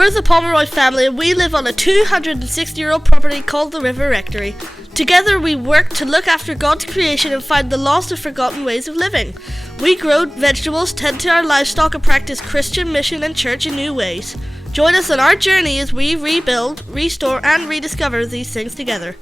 We're the Pomeroy family and we live on a 260-year-old property called the River Rectory. Together we work to look after God's creation and find the lost and forgotten ways of living. We grow vegetables, tend to our livestock and practice Christian mission and church in new ways. Join us on our journey as we rebuild, restore and rediscover these things together.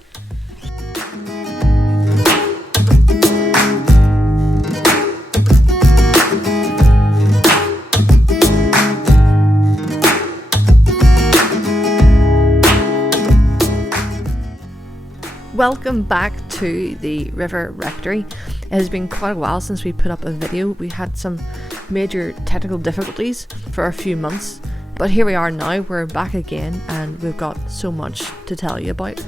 Welcome back to the River Rectory. It has been quite a while since we put up a video. We had some major technical difficulties for a few months, but here we are now. We're back again and we've got so much to tell you about.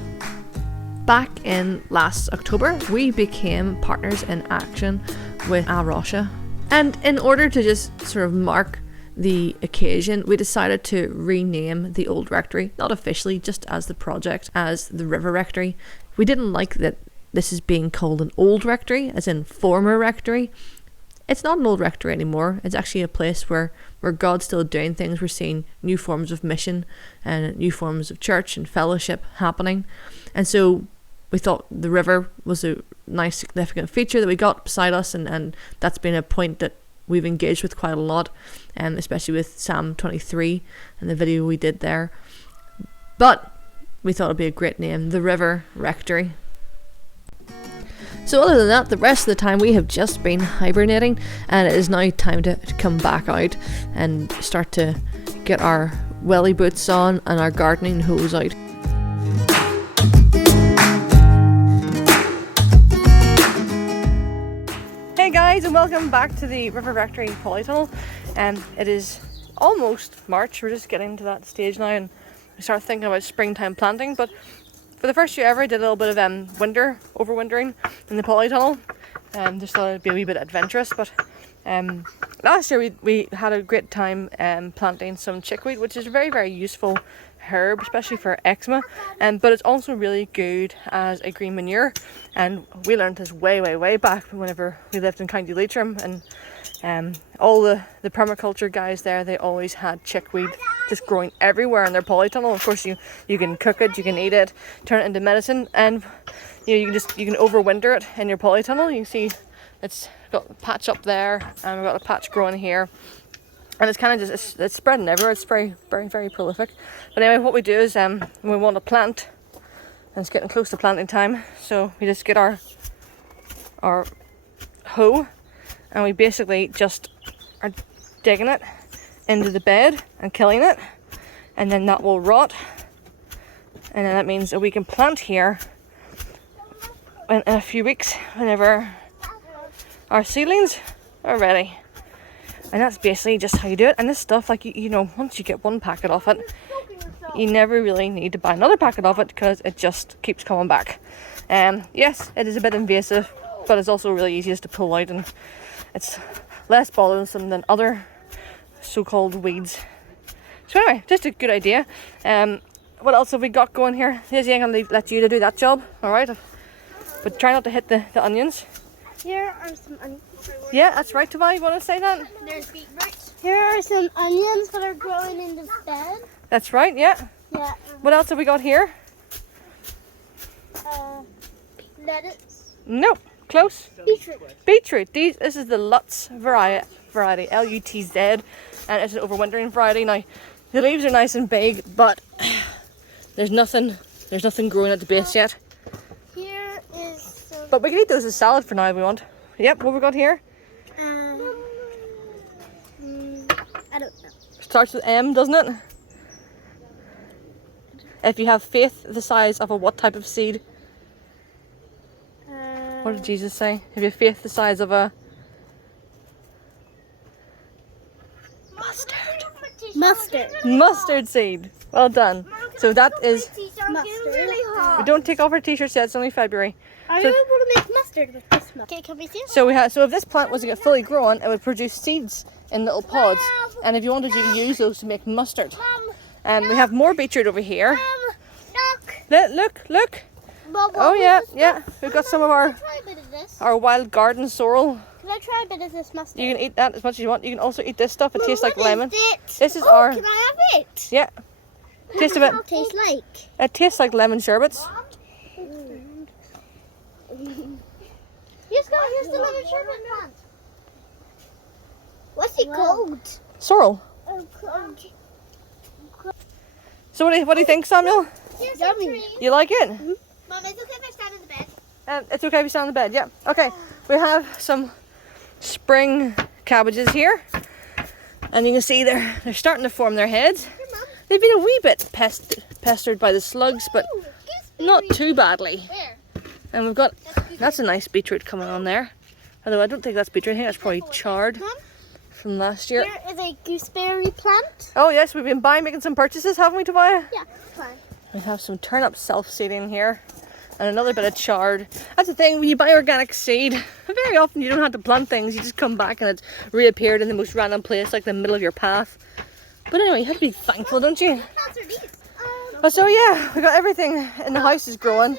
Back in last October, we became partners in action with Russia, and in order to just sort of mark the occasion, we decided to rename the old rectory, not officially, just as the project, as the River Rectory. We didn't like that this is being called an old rectory, as in former rectory. It's not an old rectory anymore. It's actually a place where God's still doing things. We're seeing new forms of mission and new forms of church and fellowship happening. And so we thought the river was a nice significant feature that we got beside us, and that's been a point that we've engaged with quite a lot, especially with Psalm 23 and the video we did there. But we thought it'd be a great name, the River Rectory. So other than that, the rest of the time we have just been hibernating, and it is now time to come back out and start to get our welly boots on and our gardening hose out. Hey guys, and welcome back to the River Rectory Polytunnel. It is almost March. We're just getting to that stage now and we start thinking about springtime planting. But for the first year ever, I did a little bit of overwintering in the Polytunnel. Just thought it'd be a wee bit adventurous. But last year we had a great time planting some chickweed, which is a very, very useful herb, especially for eczema, but it's also really good as a green manure. And we learned this way back whenever we lived in County Leitrim, and all the permaculture guys there, they always had chickweed just growing everywhere in their polytunnel. Of course, you can cook it, you can eat it, turn it into medicine, and you can overwinter it in your polytunnel. You can see it's got a patch up there, and we've got a patch growing here. And it's kind of just, it's spreading everywhere. It's very, very, very prolific. But anyway, what we do is we want to plant, and it's getting close to planting time. So we just get our hoe, and we basically just are digging it into the bed and killing it. And then that will rot. And then that means that we can plant here in a few weeks whenever our seedlings are ready. And that's basically just how you do it. And this stuff, like, you know, once you get one packet off it, you never really need to buy another packet of it because it just keeps coming back. Yes, it is a bit invasive, but it's also really easiest to pull out, and it's less bothersome than other so-called weeds. So anyway, just a good idea. What else have we got going here? Lizzie, I'm going to let you to do that job, alright? But try not to hit the onions. Here are some onions. Yeah, that's right, Tobias. You want to say that? There's beetroots. Here are some onions that are growing in the bed. That's right, yeah. Yeah. What else have we got here? Lettuce. Nope, close. Beetroot. Beetroot. This is the Lutz variety, L-U-T-Z, and it's an overwintering variety. Now, the leaves are nice and big, but there's nothing growing at the base yet. Here is some... But we can eat those as salad for now if we want. Yep, what have we got here? I don't know. Starts with M, doesn't it? If you have faith the size of a what type of seed? What did Jesus say? If you have faith the size of a... Mustard seed. Well done. So that is... Mustard. We don't take off our t-shirts yet, it's only February. I really want to make mustard with this mustard. Okay, can we see? So if this plant was to get fully grown, it would produce seeds in little pods. And if you wanted, you could use those to make mustard. And we have more beetroot over here. Look. Oh yeah. We've got some of our wild garden sorrel Can I try a bit of this mustard? You can eat that as much as you want. You can also eat this stuff. It tastes like What lemon. is it? This is Oh, our... can I have it? Yeah. Taste a bit. What does it taste like? It tastes like lemon sherbets. Here's the lemon sherbet plant. What's it called? Sorrel. Oh, called. So what do you think, Samuel? Yummy. You like it? Mom, is it okay if I stand in the bed? It's okay if you stand on the bed, yeah. Okay, we have some spring cabbages here. And you can see they're starting to form their heads. They've been a wee bit pestered by the slugs, but not too badly. Where? And we've got, that's a nice beetroot coming on there. Although I don't think that's beetroot, I think that's probably chard from last year. Here is a gooseberry plant. Oh yes, we've been making some purchases, haven't we, Tobiah? Yeah, fine. We have some turnip self-seeding here. And another bit of chard. That's the thing, when you buy organic seed, very often you don't have to plant things, you just come back and it's reappeared in the most random place, like the middle of your path. But anyway, you have to be thankful, don't you? So yeah, we got everything in the house is growing.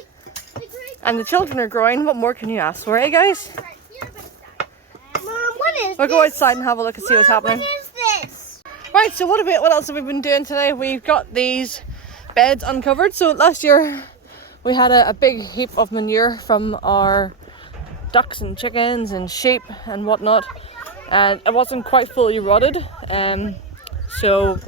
And the children are growing. What more can you ask for, eh guys? Mom, what is We'll go outside and have a look and see what's happening. What is this? Right, so what else have we been doing today? We've got these beds uncovered. So last year we had a big heap of manure from our ducks and chickens and sheep and whatnot, and it wasn't quite fully rotted, so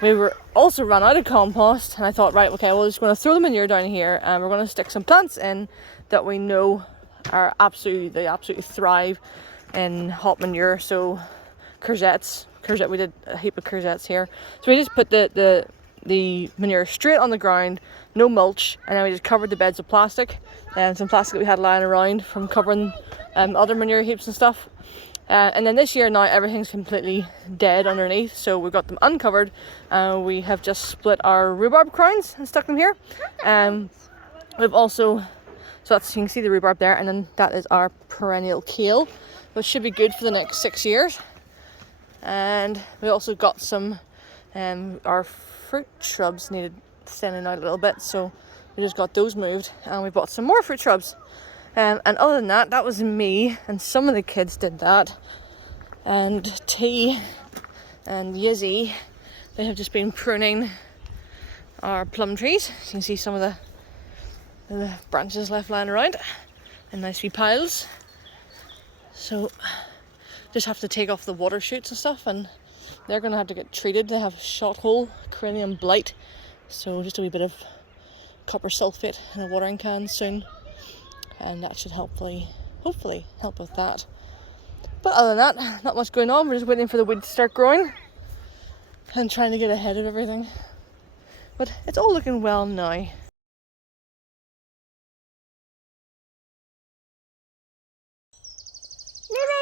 we were also ran out of compost, and I thought, right, okay, we're just going to throw the manure down here and we're going to stick some plants in that we know are absolutely thrive in hot manure. So courgette, we did a heap of courgettes here, so we just put the manure straight on the ground, no mulch, and then we just covered the beds with plastic, and some plastic that we had lying around from covering other manure heaps and stuff. And then this year now everything's completely dead underneath, so we've got them uncovered. We have just split our rhubarb crowns and stuck them here. We've also, so that's, you can see the rhubarb there, and then that is our perennial kale, which should be good for the next 6 years. And we also got some, our fruit shrubs needed thinning out a little bit, so we just got those moved, and we bought some more fruit shrubs. And other than that, that was me, and some of the kids did that. And T and Yizzy, they have just been pruning our plum trees. You can see some of the branches left lying around in nice wee piles. So just have to take off the water shoots and stuff, and they're going to have to get treated. They have shot hole cranium blight, so just a wee bit of copper sulfate in a watering can soon, and that should hopefully help with that. But other than that, not much going on. We're just waiting for the weed to start growing and trying to get ahead of everything. But it's all looking well now. Lily,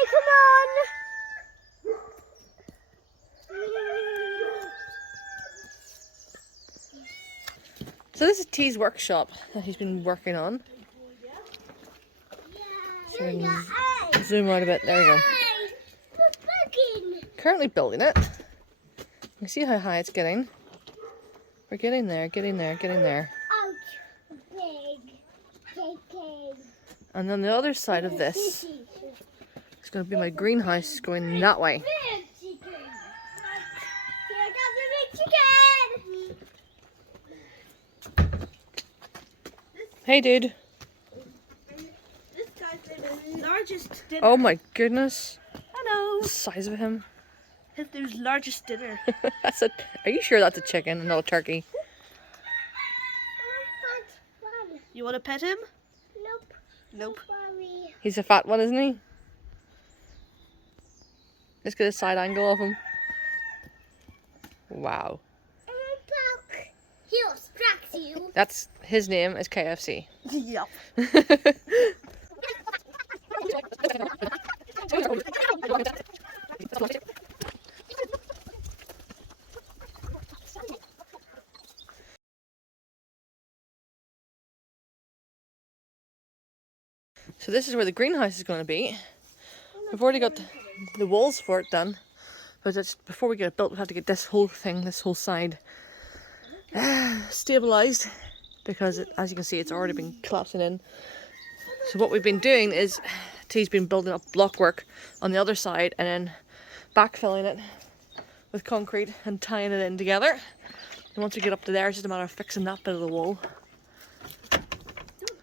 come on! So this is T's workshop that he's been working on. So we can zoom out a bit. There we go. Currently building it. You can see how high it's getting. We're getting there, getting there, getting there. And on the other side of this, it's going to be my greenhouse going that way. Hey, dude. This guy's the largest dinner. Oh my goodness. Hello. The size of him. There's largest dinner. Are you sure that's a chicken and not a turkey? You want to pet him? Nope. Nope. Sorry. He's a fat one, isn't he? Let's get a side angle of him. Wow. He'll distract you. That's his name is KFC. Yep. So this is where the greenhouse is going to be. We've already got the walls for it done, but just before we get it built, we have to get this whole thing, this whole side, stabilized, because as you can see, it's already been collapsing in. So what we've been doing is he's been building up block work on the other side and then backfilling it with concrete and tying it in together. And once we get up to there, it's just a matter of fixing that bit of the wall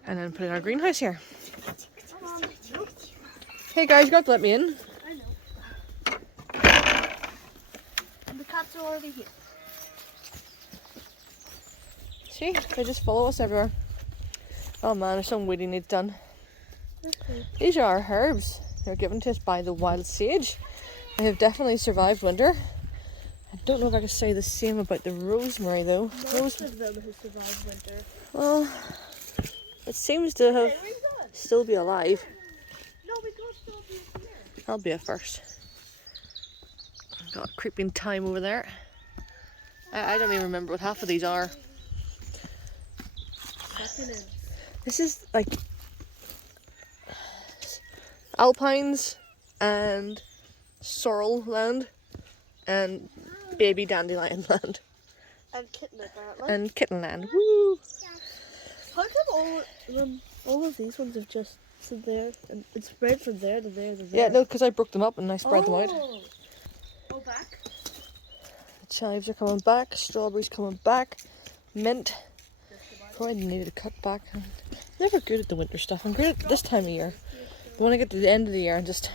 and then putting our greenhouse here. Hey guys, you got to let me in. I know. And the cats are already here. See, they just follow us everywhere. Oh man, there's some weeding needs done. Okay. These are our herbs. They're given to us by the wild sage. They have definitely survived winter. I don't know if I can say the same about the rosemary though. Most of them have survived winter. Well, it seems to have still be alive. No, we can't still be here. That'll be a first. I've got creeping thyme over there. I don't even remember what half of these are. This is like alpines and sorrel land and baby dandelion land And kitten apparently. and kitten land. Woo! How come all of these ones have just stood there and it's spread from there to there to there? Yeah, no, because I broke them up and I spread them out. Oh, back. The chives are coming back, strawberries coming back, mint. Probably needed to cut back. I'm never good at the winter stuff. I'm good at this time of year. But when I get to the end of the year and just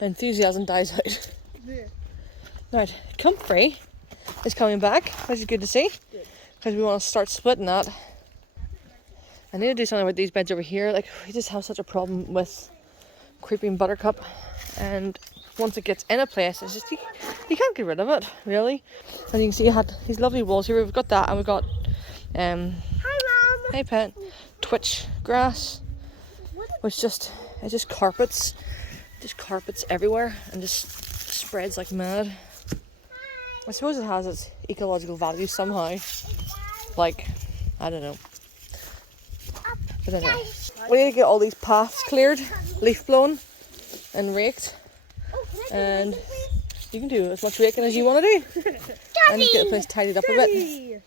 my enthusiasm dies out. Yeah. Right, comfrey is coming back, which is good to see. Because we want to start splitting that. I need to do something with these beds over here. Like, we just have such a problem with creeping buttercup. And once it gets in a place, it's just, you can't get rid of it, really. And you can see I had these lovely walls here. We've got that and we've got, Hi, Mom. hey pet, twitch grass. Which it just carpets everywhere and just spreads like mad. I suppose it has its ecological value somehow. Like, I don't know. But anyway, we need to get all these paths cleared, leaf blown and raked. And you can do as much raking as you want to do. And get the place tidied up a bit.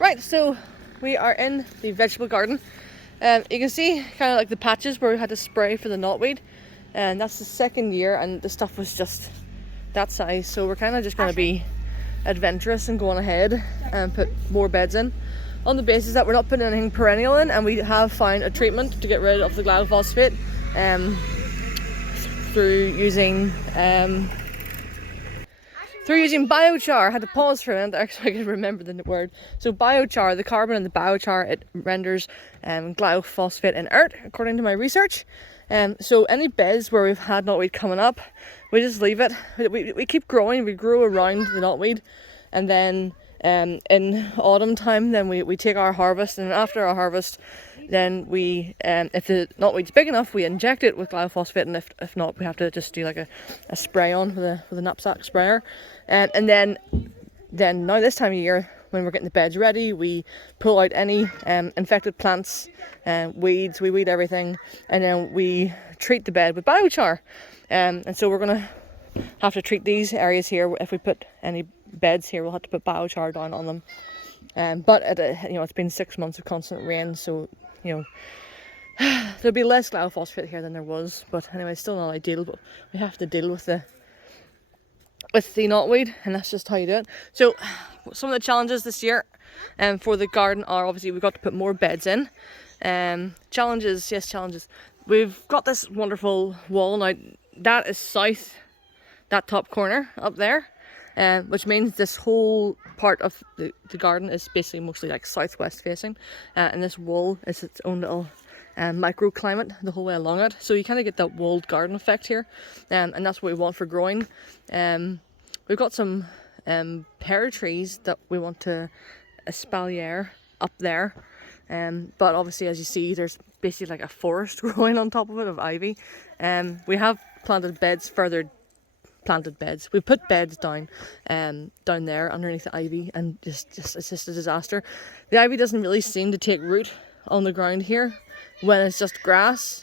Right, so we are in the vegetable garden. You can see kind of like the patches where we had to spray for the knotweed, and that's the second year and the stuff was just that size, so we're kind of just going to be adventurous and going ahead and put more beds in on the basis that we're not putting anything perennial in, and we have found a treatment to get rid of the glyphosate through using biochar. I had to pause for a minute there so I could remember the word. So biochar, the carbon in the biochar, it renders glyphosate inert, according to my research. So any beds where we've had knotweed coming up, we just leave it. We keep growing, we grow around the knotweed, and then in autumn time, then we take our harvest, and after our harvest, then we, if the knotweed's big enough, we inject it with glyphosate, and if not, we have to just do like a spray on with a knapsack sprayer. And then now this time of year, when we're getting the beds ready, we pull out any infected plants and weeds, we weed everything, and then we treat the bed with biochar. And so we're gonna have to treat these areas here. If we put any beds here, we'll have to put biochar down on them. But it's been 6 months of constant rain, so there'll be less glyphosate here than there was. But anyway, it's still not ideal. But we have to deal with the knotweed, and that's just how you do it. So some of the challenges this year for the garden are, obviously we've got to put more beds in. Challenges. We've got this wonderful wall now. That is south, that top corner up there. Which means this whole part of the garden is basically mostly like southwest facing, and this wall is its own little microclimate the whole way along it, so you kind of get that walled garden effect here, and that's what we want for growing. We've got some pear trees that we want to espalier up there, but obviously, as you see, there's basically like a forest growing on top of it of ivy. We have planted beds. We put beds down there underneath the ivy, and it's just a disaster. The ivy doesn't really seem to take root on the ground here when it's just grass,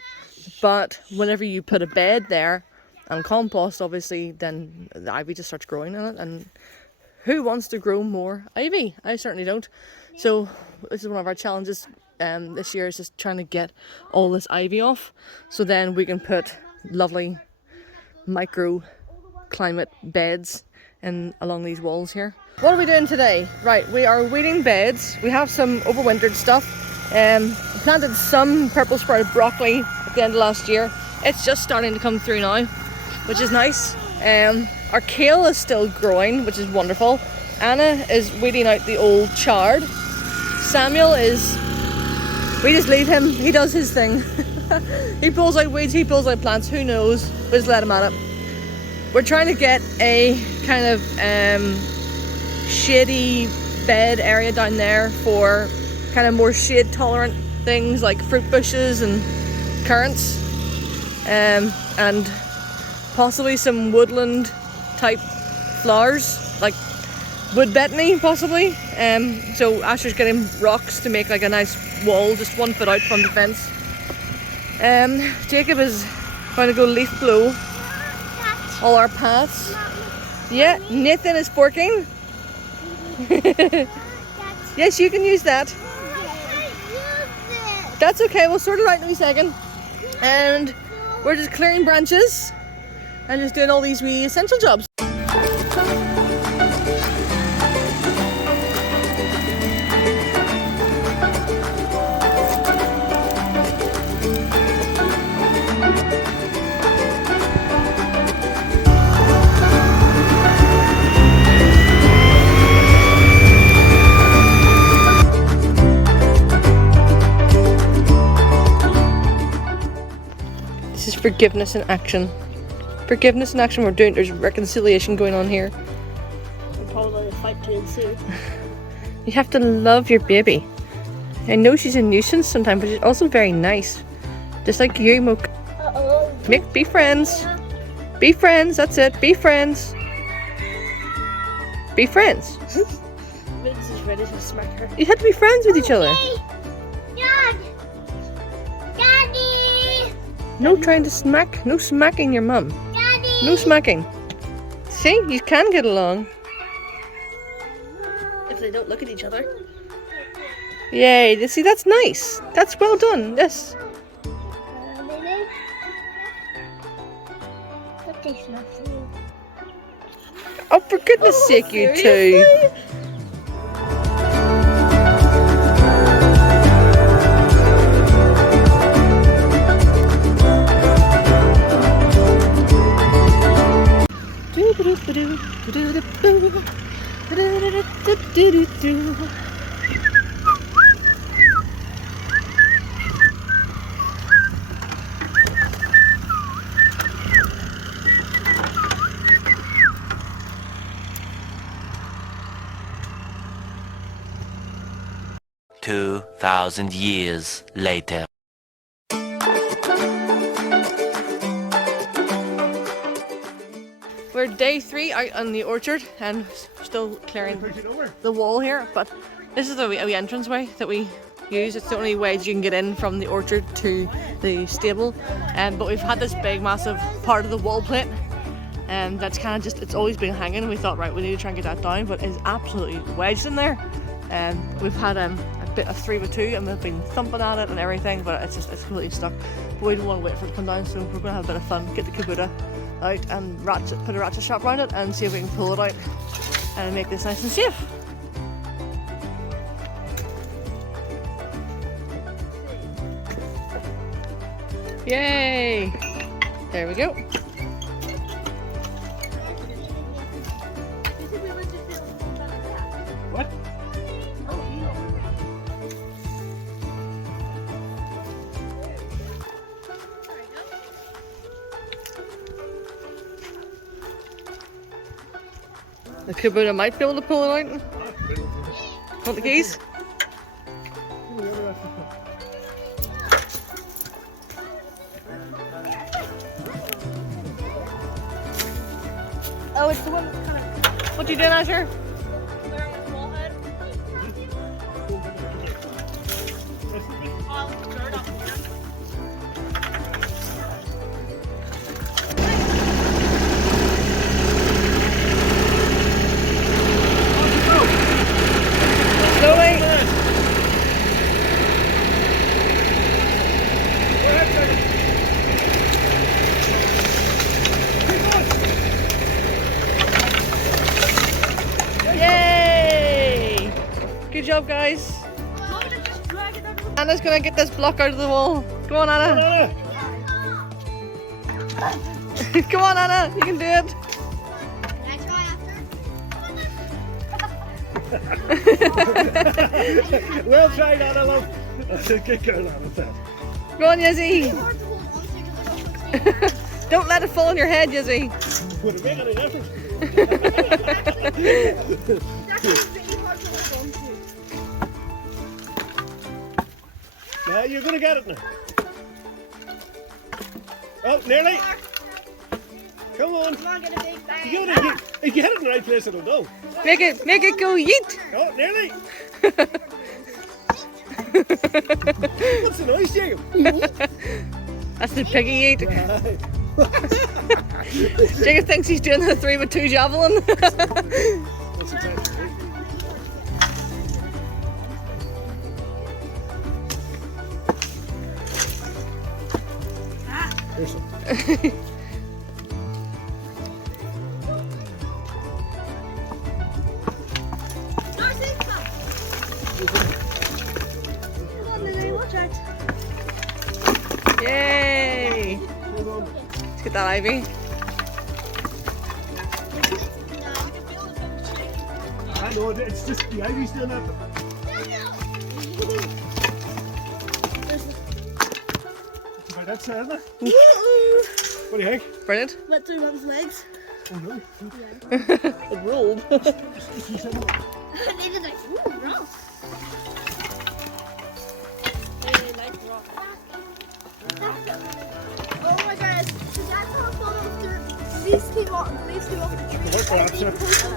but whenever you put a bed there and compost, obviously, then the ivy just starts growing in it. And who wants to grow more ivy? I certainly don't. So this is one of our challenges this year, is just trying to get all this ivy off, so then we can put lovely micro climate beds in along these walls here. What are we doing today? Right, we are weeding beds. We have some overwintered stuff. Planted some purple sprouted broccoli at the end of last year. It's just starting to come through now, which is nice. Our kale is still growing, which is wonderful. Anna is weeding out the old chard. Samuel is, we just leave him, he does his thing. He pulls out weeds, he pulls out plants, who knows, we just let him at it. We're trying to get a kind of shady bed area down there for kind of more shade tolerant things like fruit bushes and currants, and possibly some woodland type flowers like wood betony possibly. So Asher's getting rocks to make like a nice wall just 1 foot out from the fence. Jacob is going to go leaf blow all our paths. Yeah, Nathan is forking. Yes, you can use that. That's okay, we'll sort it out in a second. And we're just clearing branches and just doing all these wee essential jobs. This is forgiveness in action. Forgiveness in action. We're doing, there's reconciliation going on here. We'll probably let a fight to ensue. You have to love your baby. I know she's a nuisance sometimes, but she's also very nice. Just like you, Mook. Uh-oh. Be friends. Be friends, that's it. Be friends. Be friends. Vince is ready to smack her. You have to be friends with each other. Hey, Dad! Daddy! No trying to smack. No smacking your mum. Daddy! No smacking. See, you can get along. If they don't look at each other. Yay, see, that's nice. That's well done, yes. Baby? That tastes nothing. Oh, for goodness sake, you two. Two 2,000 years later. We're day 3 out on the orchard and still clearing the wall here, but this is the wee entranceway that we use. It's the only way you can get in from the orchard to the stable, but we've had this big massive part of the wall plate and that's kind of just, it's always been hanging, and we thought, right, we need to try and get that down, but it's absolutely wedged in there. We've had a bit of 3x2 and we've been thumping at it and everything, but it's completely stuck. But we don't want to wait for it to come down, so we're going to have a bit of fun, get the Kubota out and put a ratchet strap around it and see if we can pull it out and make this nice and safe. Yay! There we go. What? The Kubota might be able to pull it out. Want the keys? Oh, it's the one that's kind of... What are you doing, Asher? job, guys. Anna's gonna get this block out of the wall. Go on, Anna. Come on, Anna. You can do it. Well tried, Anna, love. That's a good girl, Anna. Go on, Yizzy. Don't let it fall on your head, Yizzy. Would it make any difference? Now you're going to get it now. Oh, nearly. Come on. Come on, get a big bag. If you hit it in the right place, it'll go. Make it go yeet. Oh, nearly. What's the noise, Jacob? That's the piggy yeet. Jacob thinks he's doing the 3 with 2 javelin. That's exactly. Here's some. Yay! Let's get that ivy. I know, it's just the ivy's doing that. It's about that size, isn't it? What do you think? Brilliant. Went through one's legs. Oh no. It rolled. They just like, ooh, rough. Really like rock. Oh my gosh, the jackpot photos through these two off the tree. Work for that, sir.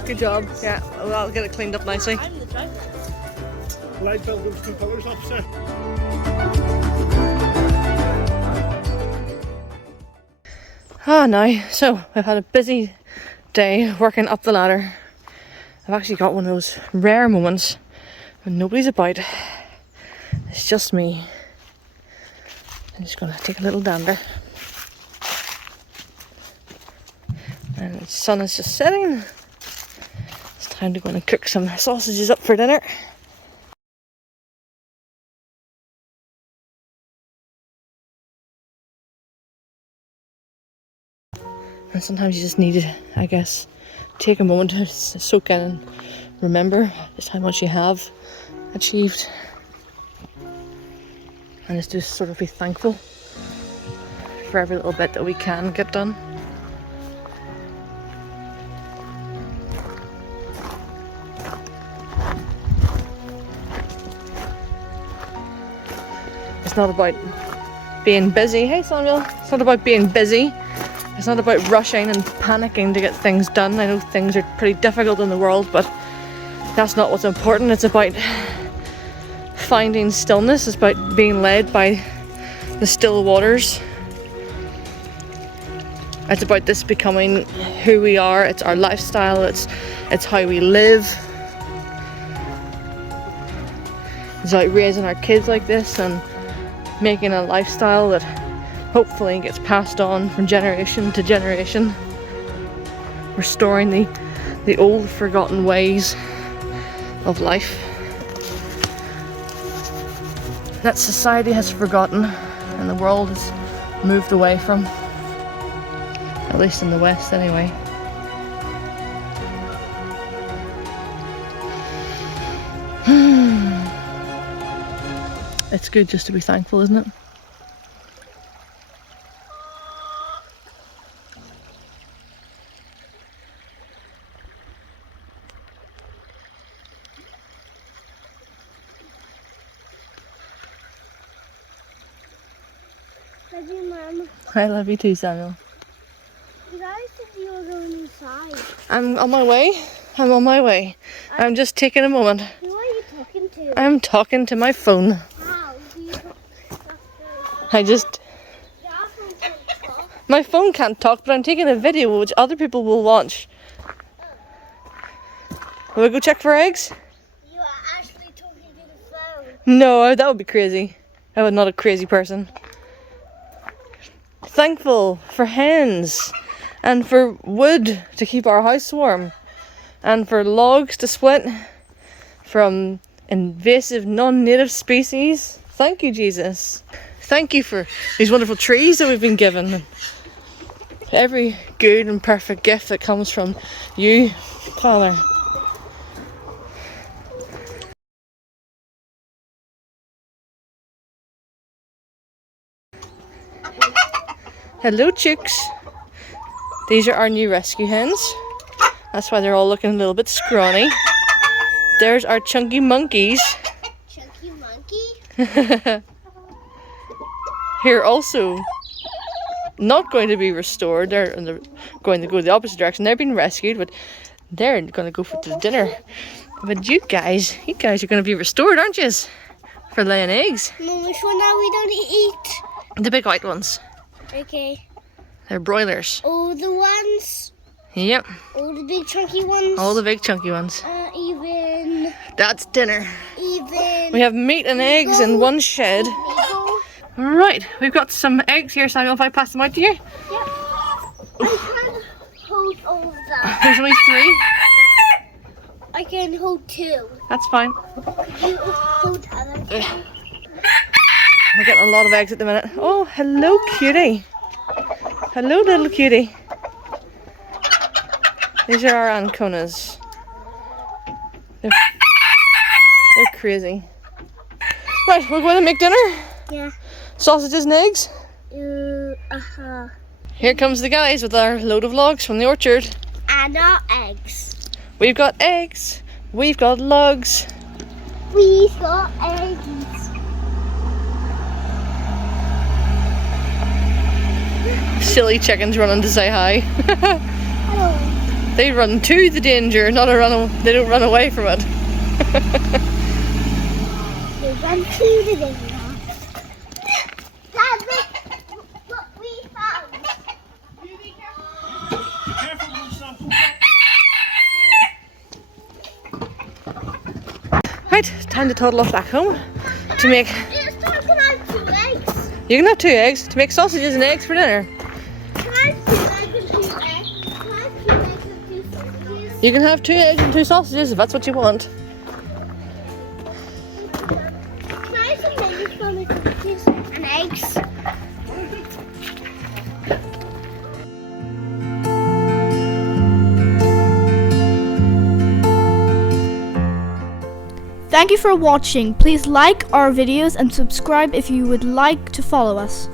Good job. Yeah, well, I'll get it cleaned up nicely. I'm the driver. Light fell those 2 colours off, sir. Ah, now, so we've had a busy day working up the ladder. I've actually got one of those rare moments when nobody's about. It's just me. I'm just gonna take a little dander. And the sun is just setting. It's time to go in and cook some sausages up for dinner. And sometimes you just need to, I guess, take a moment to soak in and remember just how much you have achieved. And just sort of be thankful for every little bit that we can get done. It's not about being busy. Hey Samuel, it's not about being busy. It's not about rushing and panicking to get things done. I know things are pretty difficult in the world, but that's not what's important. It's about finding stillness. It's about being led by the still waters. It's about this becoming who we are. It's our lifestyle. It's how we live. It's about raising our kids like this and making a lifestyle that hopefully gets passed on from generation to generation, restoring the old forgotten ways of life that society has forgotten and the world has moved away from, at least in the West anyway. It's good just to be thankful, isn't it? Love you, Mom. I love you too, Samuel. You guys said you were going inside. I'm on my way. I'm just taking a moment. Who are you talking to? I'm talking to my phone. How do you talk? Your phone can't talk. My phone can't talk, but I'm taking a video which other people will watch. Will we go check for eggs? You are actually talking to the phone. No, that would be crazy. I'm not a crazy person. Thankful for hens and for wood to keep our house warm and for logs to split from invasive non-native species. Thank you, Jesus. Thank you for these wonderful trees that we've been given. Every good and perfect gift that comes from you, Father. Hello, chicks. These are our new rescue hens. That's why they're all looking a little bit scrawny. There's our chunky monkeys. Chunky monkey? Here also not going to be restored. They're going to go the opposite direction. They're being rescued, but they're going to go for the dinner. But you guys are going to be restored, aren't you? For laying eggs. Mom, which one are we going to eat? The big white ones. Okay. They're broilers. All the ones? Yep. All the big chunky ones? All the big chunky ones. Even... That's dinner. Even... We have meat and eggs in one shed. Right, we've got some eggs here, Samuel, if I pass them out to you. Yep. I can hold all of that. There's only 3. I can hold 2. That's fine. You hold other 2. We're getting a lot of eggs at the minute. Oh, hello, cutie. Hello, little cutie. These are our anconas. They're crazy. Right, we're going to make dinner. Yeah. Sausages and eggs. Here comes the guys with our load of logs from the orchard. And our eggs. We've got eggs. We've got logs. We've got eggs. Silly chickens running to say hi. Hello. They run to the danger, not they don't run away from it. They run to the danger. Dad, look what we found. Right, time to toddle off back home to make... It's time to have 2 eggs. You can have 2 eggs to make sausages and eggs for dinner. Can I have 2 eggs and 2 eggs? Can I have 2 eggs and 2 sausages? You can have 2 eggs and 2 sausages if that's what you want. Can I have some eggs from the sausages and eggs? Thank you for watching. Please like our videos and subscribe if you would like to follow us.